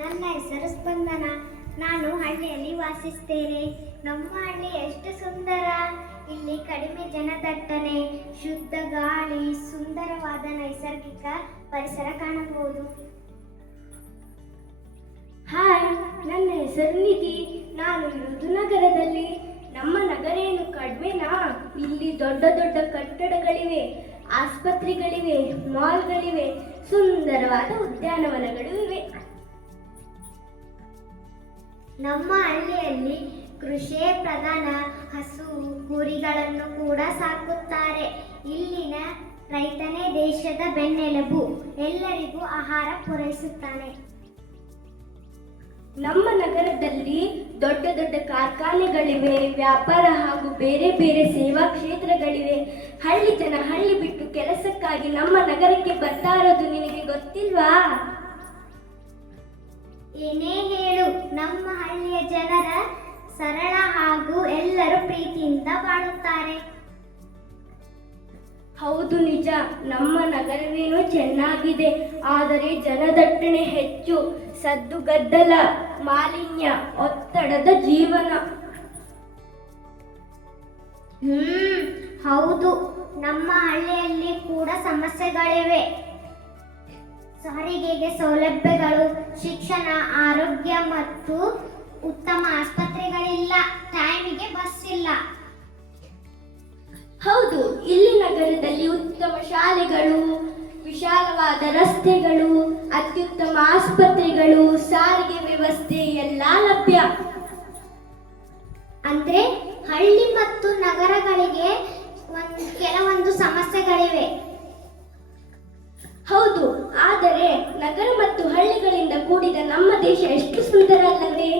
ನನ್ನ ಹೆಸರು ಸ್ಪಂದನ. ನಾನು ಹಳ್ಳಿಯಲ್ಲಿ ವಾಸಿಸ್ತೇನೆ. ನಮ್ಮ ಹಳ್ಳಿ ಎಷ್ಟು ಸುಂದರ. ಇಲ್ಲಿ ಕಡಿಮೆ ಜನದಟ್ಟಣೆ, ಶುದ್ಧ ಗಾಳಿ, ಸುಂದರವಾದ ನೈಸರ್ಗಿಕ ಪರಿಸರ ಕಾಣಬಹುದು. ಹಾಯ್, ನನ್ನ ಹೆಸರು ನಿಧಿ. ನಾನು ಇರುವುದು ನಗರದಲ್ಲಿ. ನಮ್ಮ ನಗರ ಏನು ಕಡಿಮೆನಾ? ಇಲ್ಲಿ ದೊಡ್ಡ ದೊಡ್ಡ ಕಟ್ಟಡಗಳಿವೆ, ಆಸ್ಪತ್ರೆಗಳಿವೆ, ಮಾಲ್ಗಳಿವೆ, ಸುಂದರವಾದ ಉದ್ಯಾನವನಗಳು ಇವೆ. ನಮ್ಮ ಹಳ್ಳಿಯಲ್ಲಿ ಕೃಷಿಯೇ ಪ್ರಧಾನ. ಹಸು, ಕುರಿಗಳನ್ನು ಕೂಡ ಸಾಕುತ್ತಾರೆ. ಇಲ್ಲಿನ ರೈತನೇ ದೇಶದ ಬೆನ್ನೆಲುಬು. ಎಲ್ಲರಿಗೂ ಆಹಾರ ಪೂರೈಸುತ್ತಾನೆ. ನಮ್ಮ ನಗರದಲ್ಲಿ ದೊಡ್ಡ ದೊಡ್ಡ ಕಾರ್ಖಾನೆಗಳಿವೆ, ವ್ಯಾಪಾರ ಹಾಗೂ ಬೇರೆ ಬೇರೆ ಸೇವಾ ಕ್ಷೇತ್ರಗಳಿವೆ. ಹಳ್ಳಿ ಜನ ಹಳ್ಳಿ ಬಿಟ್ಟು ಕೆಲಸಕ್ಕಾಗಿ ನಮ್ಮ ನಗರಕ್ಕೆ ಬರ್ತಾ ಇರೋದು ನಿನಗೆ ಗೊತ್ತಿಲ್ವಾ? ಏನೇ ಹೇಳು, ನಮ್ಮ ಹಳ್ಳಿಯ ಜನರ ಸರಳ ಹಾಗೂ ಎಲ್ಲರೂ ಪ್ರೀತಿಯಿಂದ ಬಾಳುತ್ತಾರೆ. ಹೌದು, ನಿಜ. ನಮ್ಮ ನಗರವೇನೋ ಚೆನ್ನಾಗಿದೆ, ಆದರೆ ಜನದಟ್ಟಣೆ ಹೆಚ್ಚು. ಸದ್ದುಗದ್ದಲ, ಮಾಲಿನ್ಯ, ಒತ್ತಡದ ಜೀವನ. ಹೌದು, ನಮ್ಮ ಹಳ್ಳಿಯಲ್ಲಿ ಕೂಡ ಸಮಸ್ಯೆಗಳಿವೆ. ಸಾರಿಗೆಗೆ ಸೌಲಭ್ಯಗಳು, ಶಿಕ್ಷಣ, ಆರೋಗ್ಯ ಮತ್ತು ಉತ್ತಮ ಆಸ್ಪತ್ರೆಗಳಿಲ್ಲ. ಟೈಮಿಗೆ ಬಸ್ ಇಲ್ಲ. ಹೌದು, ಇಲ್ಲಿ ನಗರದಲ್ಲಿ ಉತ್ತಮ ಶಾಲೆಗಳು, ವಿಶಾಲವಾದ ರಸ್ತೆಗಳು, ಅತ್ಯುತ್ತಮ ಆಸ್ಪತ್ರೆಗಳು, ಸಾರಿಗೆ ವ್ಯವಸ್ಥೆ ಎಲ್ಲ ಲಭ್ಯ. ಅಂದ್ರೆ ಹಳ್ಳಿ ಮತ್ತು ನಗರಗಳಿಗೆ ಕೆಲವೊಂದು ಸಮಸ್ಯೆಗಳಿವೆ. ಹೌದು, ಆದರೆ ನಗರ ಮತ್ತು ಹಳ್ಳಿಗಳಿಂದ ಕೂಡಿದ ನಮ್ಮ ದೇಶ ಎಷ್ಟು ಸುಂದರ ಅಲ್ಲವೇ?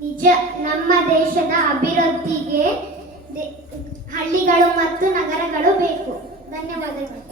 ನಿಜ. ನಮ್ಮ ದೇಶದ ಅಭಿವೃದ್ಧಿಗೆ ಹಳ್ಳಿಗಳು ಮತ್ತು ನಗರಗಳು ಬೇಕು. ಧನ್ಯವಾದಗಳು.